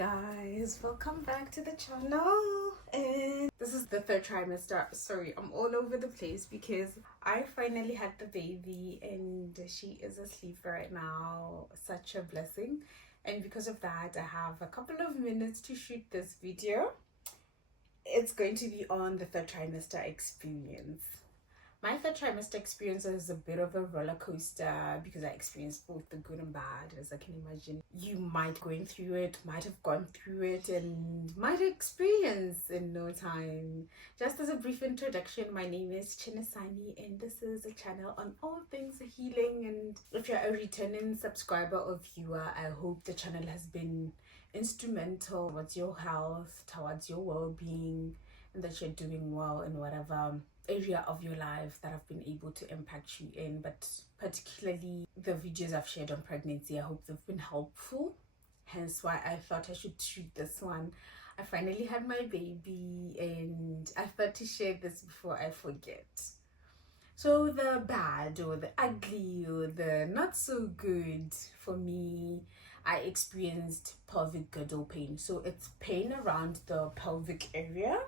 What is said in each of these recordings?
guys, welcome back to the channel. And this is the third trimester. Sorry, I'm all over the place because I finally had the baby and she is asleep right now. Such a blessing. And because of that, I have a couple of minutes to shoot this video. It's going to be on the third trimester experience. My third trimester experience is a bit of a roller coaster because I experienced both the good and bad. As I can imagine, you might going through it, might have gone through it, and might experience in no time. Just as a brief introduction, my name is Chinisani and this is a channel on all things healing. And if you're a returning subscriber or viewer, I hope the channel has been instrumental towards your health, towards your well-being, and that you're doing well in whatever area of your life that I've been able to impact you in. But particularly the videos I've shared on pregnancy, I hope they've been helpful, hence why I thought I should shoot this one. I finally had my baby and I thought to share this before I forget. So the bad or the ugly or the not so good for me, I experienced pelvic girdle pain. So it's pain around the pelvic area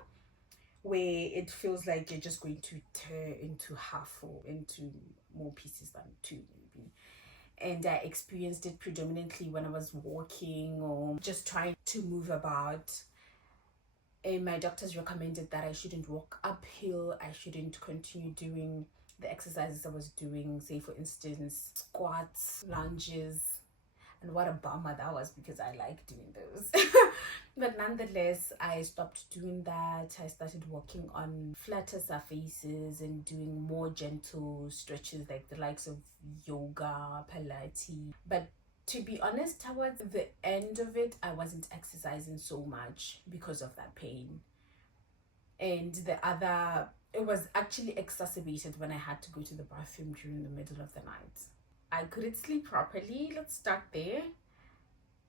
where it feels like you're just going to tear into half or into more pieces than two maybe. And I experienced it predominantly when I was walking or just trying to move about. And my doctors recommended that I shouldn't walk uphill, I shouldn't continue doing the exercises I was doing, say for instance squats, lunges. And what a bummer that was because I like doing those. But nonetheless, I stopped doing that. I started working on flatter surfaces and doing more gentle stretches like the likes of yoga, Pilates. But to be honest, towards the end of it, I wasn't exercising so much because of that pain. And it was actually exacerbated when I had to go to the bathroom during the middle of the night. I couldn't sleep properly, let's start there.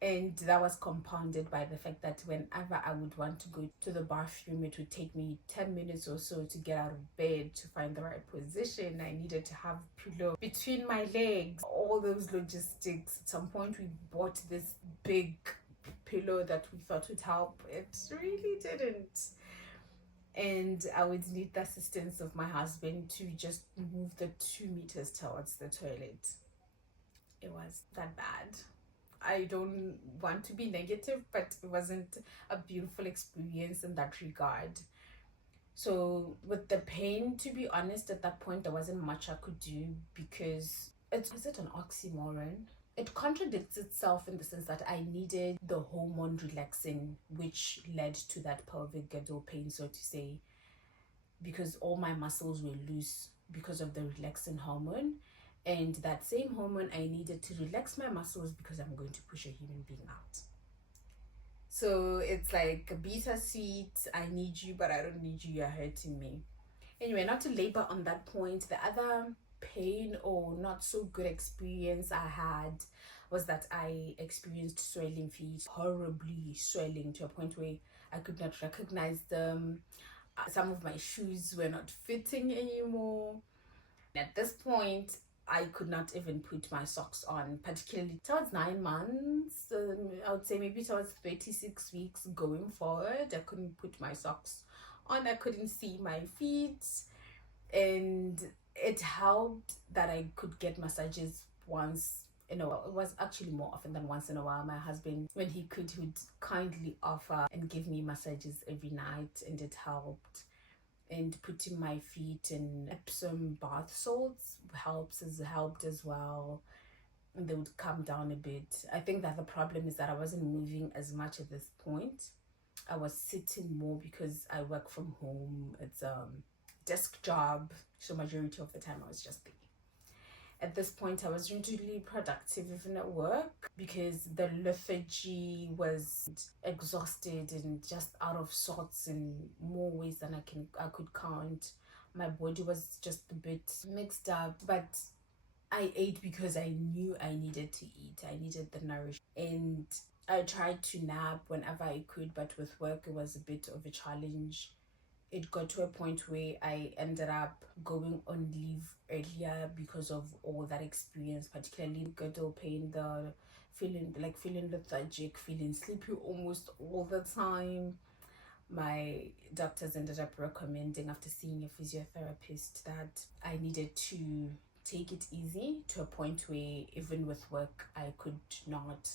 And that was compounded by the fact that whenever I would want to go to the bathroom, it would take me 10 minutes or so to get out of bed to find the right position. I needed to have a pillow between my legs, all those logistics. At some point we bought this big pillow that we thought would help. It really didn't. And I would need the assistance of my husband to just move the 2 meters towards the toilet. It was that bad. I don't want to be negative, but it wasn't a beautiful experience in that regard. So with the pain, to be honest, at that point there wasn't much I could do because is it an oxymoron? It contradicts itself in the sense that I needed the hormone relaxing, which led to that pelvic girdle pain, so to say, because all my muscles were loose because of the relaxing hormone. And that same hormone I needed to relax my muscles because I'm going to push a human being out. So it's like a bittersweet, I need you but I don't need you, you're hurting me. Anyway, not to labor on that point, the other pain or not so good experience I had was that I experienced swelling feet, horribly swelling to a point where I could not recognize them. Some of my shoes were not fitting anymore. At this point, I could not even put my socks on, particularly towards 9 months. I would say maybe towards 36 weeks going forward, I couldn't put my socks on. I couldn't see my feet. And it helped that I could get massages once in a while. It was actually more often than once in a while. My husband, when he could, would kindly offer and give me massages every night, and it helped. And putting my feet in Epsom bath salts helped as well, and they would calm down a bit. I think that the problem is that I wasn't moving as much at this point. I was sitting more because I work from home. It's a desk job, so majority of the time I was just there. At this point, I wasn't really productive even at work because the lethargy was exhausted and just out of sorts in more ways than I could count. My body was just a bit mixed up, but I ate because I knew I needed to eat. I needed the nourishment, and I tried to nap whenever I could, but with work it was a bit of a challenge. It got to a point where I ended up going on leave earlier because of all that experience, particularly girdle pain, the feeling lethargic, feeling sleepy almost all the time. My doctors ended up recommending, after seeing a physiotherapist, that I needed to take it easy, to a point where even with work I could not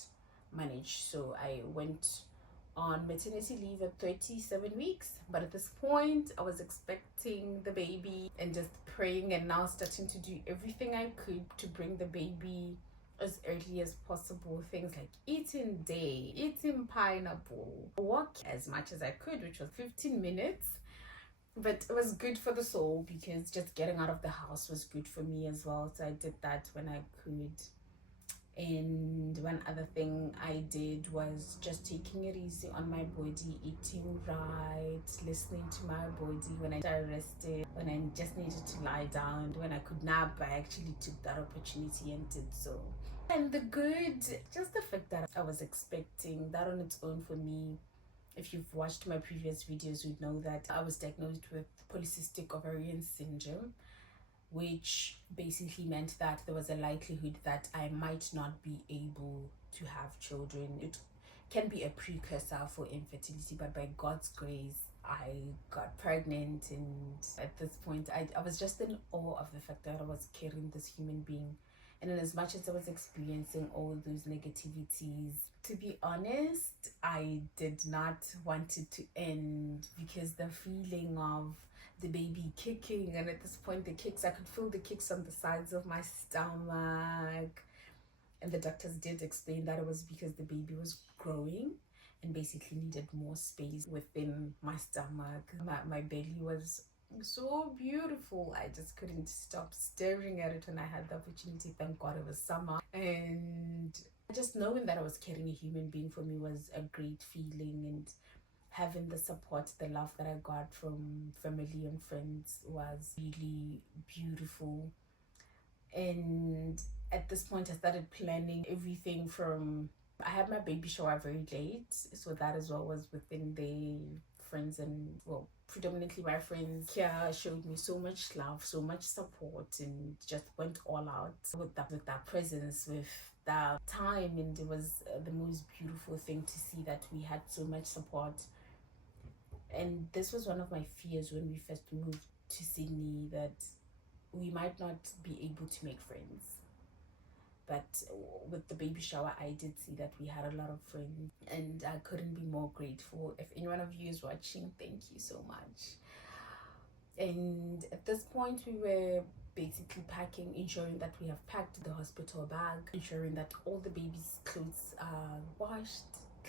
manage. So I went on maternity leave at 37 weeks. But at this point, I was expecting the baby and just praying, and now starting to do everything I could to bring the baby as early as possible. Things like eating day, eating pineapple, walk as much as I could, which was 15 minutes. But it was good for the soul, because just getting out of the house was good for me as well. So I did that when I could. And one other thing I did was just taking it easy on my body, eating right, listening to my body. When I rested, when I just needed to lie down, when I could nap, I actually took that opportunity and did so. And the good, just the fact that I was expecting, that on its own for me, if you've watched my previous videos, you'd know that I was diagnosed with polycystic ovarian syndrome, which basically meant that there was a likelihood that I might not be able to have children. It can be a precursor for infertility, but by God's grace, I got pregnant. And at this point, I was just in awe of the fact that I was carrying this human being. And as much as I was experiencing all those negativities, to be honest, I did not want it to end, because the feeling of the baby kicking, and at this point the kicks, I could feel the kicks on the sides of my stomach, and the doctors did explain that it was because the baby was growing and basically needed more space within my stomach. My belly was so beautiful. I just couldn't stop staring at it when I had the opportunity. Thank God it was summer, and just knowing that I was carrying a human being for me was a great feeling. And having the support, the love that I got from family and friends was really beautiful. And at this point, I started planning everything from, I had my baby shower very late, so that as well was within the friends, and well, predominantly my friends here showed me so much love, so much support, and just went all out with that presence, with that time. And it was the most beautiful thing to see that we had so much support. And this was one of my fears when we first moved to Sydney, that we might not be able to make friends. But with the baby shower, I did see that we had a lot of friends, and I couldn't be more grateful. If any one of you is watching, thank you so much. And at this point, we were basically packing, ensuring that we have packed the hospital bag, ensuring that all the baby's clothes are washed,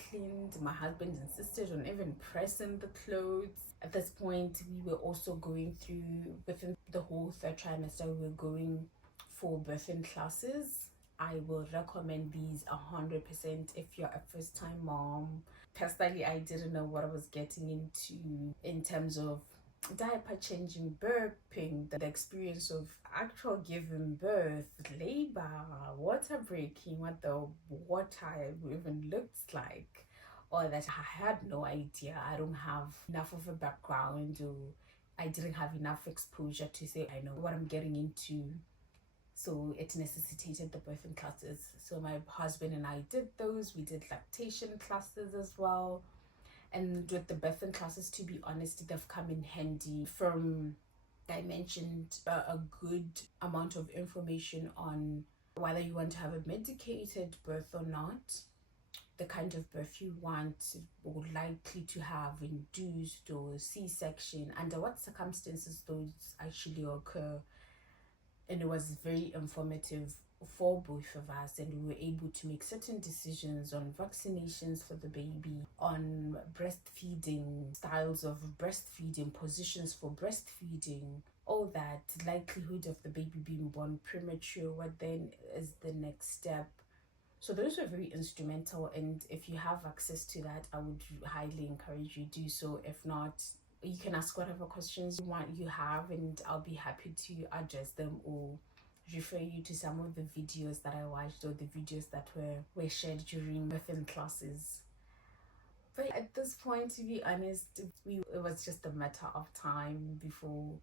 cleaned. My husband insisted on even pressing the clothes. At this point, we were also going through, within the whole third trimester, we were going for birthing classes. I will recommend these 100% if you're a first-time mom. Personally, I didn't know what I was getting into in terms of diaper changing, burping, the experience of actual giving birth, labor, water breaking, what the water even looks like. Or that I had no idea. I don't have enough of a background, or I didn't have enough exposure to say I know what I'm getting into. So it necessitated the birthing classes. So my husband and I did those. We did lactation classes as well. And with the birthing classes, to be honest, they've come in handy. From, I mentioned a good amount of information on whether you want to have a medicated birth or not, the kind of birth you want, or likely to have induced or C-section, under what circumstances those actually occur. And it was very informative for both of us, and we were able to make certain decisions on vaccinations for the baby, on breastfeeding, styles of breastfeeding, positions for breastfeeding, all that, likelihood of the baby being born premature, what then is the next step. So those were very instrumental, and if you have access to that, I would highly encourage you do so. If not, you can ask whatever questions you have, and I'll be happy to address them, or refer you to some of the videos that I watched, or the videos that were shared during birthing classes. But at this point, to be honest, it was just a matter of time before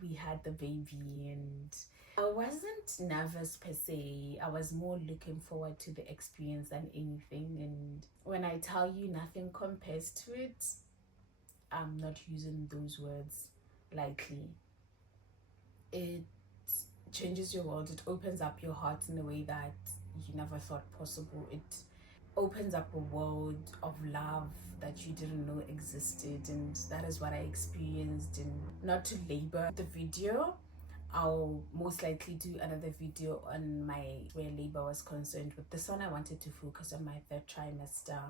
we had the baby, and I wasn't nervous per se. I was more looking forward to the experience than anything. And when I tell you nothing compares to it, I'm not using those words lightly. It changes your world. It opens up your heart in a way that you never thought possible. It opens up a world of love that you didn't know existed, and that is what I experienced. And not to labor the video, I'll most likely do another video on my where labor was concerned. With this one, I wanted to focus on my third trimester,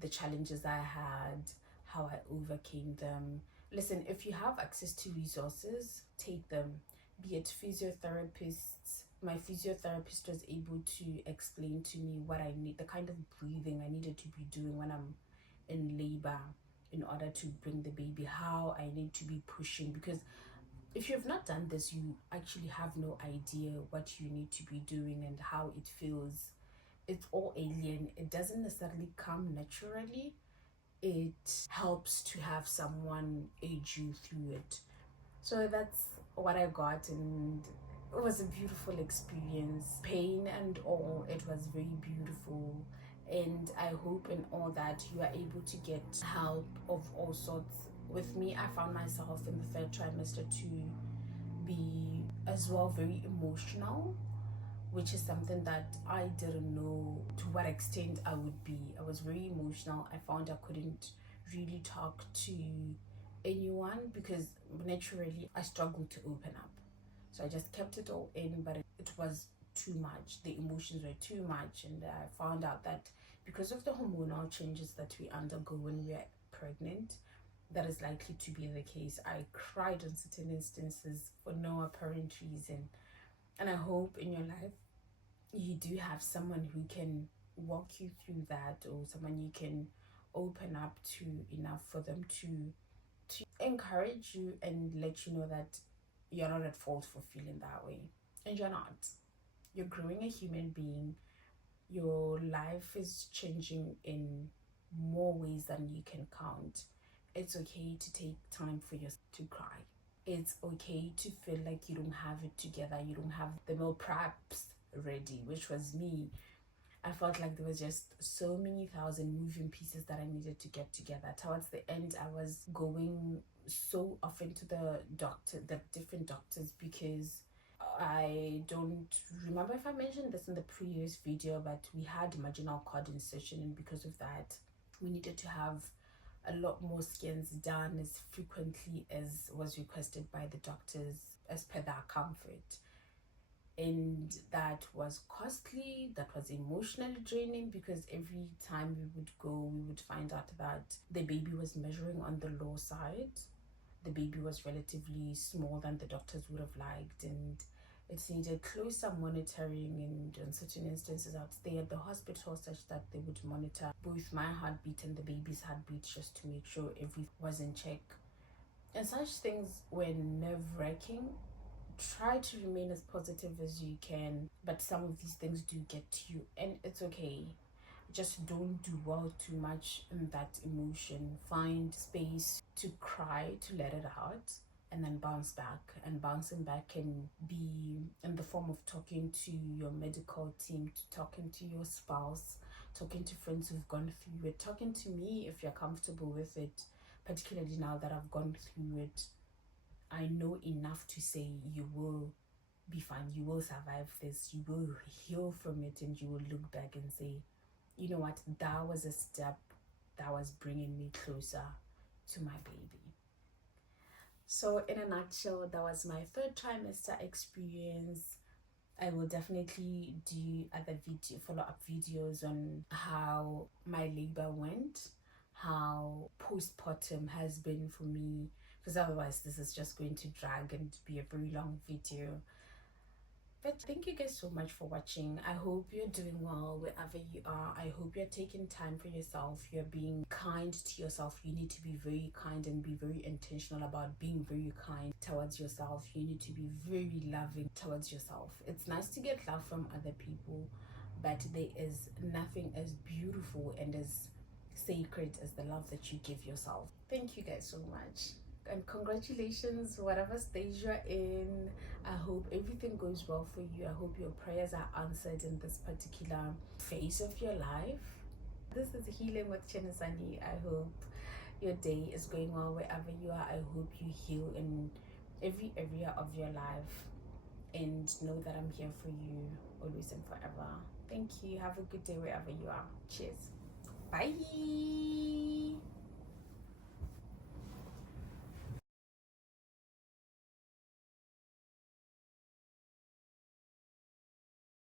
the challenges I had, how I overcame them. Listen, if you have access to resources, take them. Be it physiotherapists. My physiotherapist was able to explain to me what I need, the kind of breathing I needed to be doing when I'm in labor in order to bring the baby, how I need to be pushing. Because if you've not done this, you actually have no idea what you need to be doing and how it feels. It's all alien. It doesn't necessarily come naturally. It helps to have someone aid you through it. So that's what I got, and it was a beautiful experience. Pain and all, it was very beautiful. And I hope in all that you are able to get help of all sorts. With me, I found myself in the third trimester to be as well very emotional, which is something that I didn't know to what extent I would be. I was very emotional. I found I couldn't really talk to anyone because naturally I struggled to open up. So I just kept it all in, but it was too much. The emotions were too much, and I found out that because of the hormonal changes that we undergo when we are pregnant, that is likely to be the case. I cried in certain instances for no apparent reason. And I hope in your life you do have someone who can walk you through that, or someone you can open up to enough for them to encourage you and let you know that you're not at fault for feeling that way. And you're not. You're growing a human being. Your life is changing in more ways than you can count. It's okay to take time for yourself to cry. It's okay to feel like you don't have it together. You don't have the meal preps ready, which was me. I felt like there was just so many thousand moving pieces that I needed to get together. Towards the end, I was going so often to the different doctors, because I don't remember if I mentioned this in the previous video, but we had marginal cord insertion, and because of that, we needed to have a lot more scans done as frequently as was requested by the doctors as per their comfort. And that was costly, that was emotionally draining, because every time we would go, we would find out that the baby was measuring on the low side. The baby was relatively small than the doctors would have liked, and it needed closer monitoring, and in certain instances I would stay at the hospital such that they would monitor both my heartbeat and the baby's heartbeat just to make sure everything was in check. And such things were nerve-wracking. Try to remain as positive as you can, but some of these things do get to you, and it's okay. Just don't dwell too much in that emotion. Find space to cry, to let it out, and then bounce back. And bouncing back can be in the form of talking to your medical team, to talking to your spouse, talking to friends who've gone through it, talking to me if you're comfortable with it, particularly now that I've gone through it. I know enough to say you will be fine, you will survive this, you will heal from it, and you will look back and say, you know what, that was a step that was bringing me closer to my baby. So in a nutshell, that was my third trimester experience. I will definitely do other follow-up videos on how my labor went, how postpartum has been for me, because otherwise this is just going to drag and be a very long video. But thank you guys so much for watching. I hope you're doing well wherever you are. I hope you're taking time for yourself. You're being kind to yourself. You need to be very kind and be very intentional about being very kind towards yourself. You need to be very loving towards yourself. It's nice to get love from other people, but there is nothing as beautiful and as sacred as the love that you give yourself. Thank you guys so much. And congratulations, whatever stage you're in. I hope everything goes well for you. I hope your prayers are answered in this particular phase of your life. This is Healing with Chinisani. I hope your day is going well wherever you are. I hope you heal in every area of your life. And know that I'm here for you always and forever. Thank you. Have a good day wherever you are. Cheers. Bye.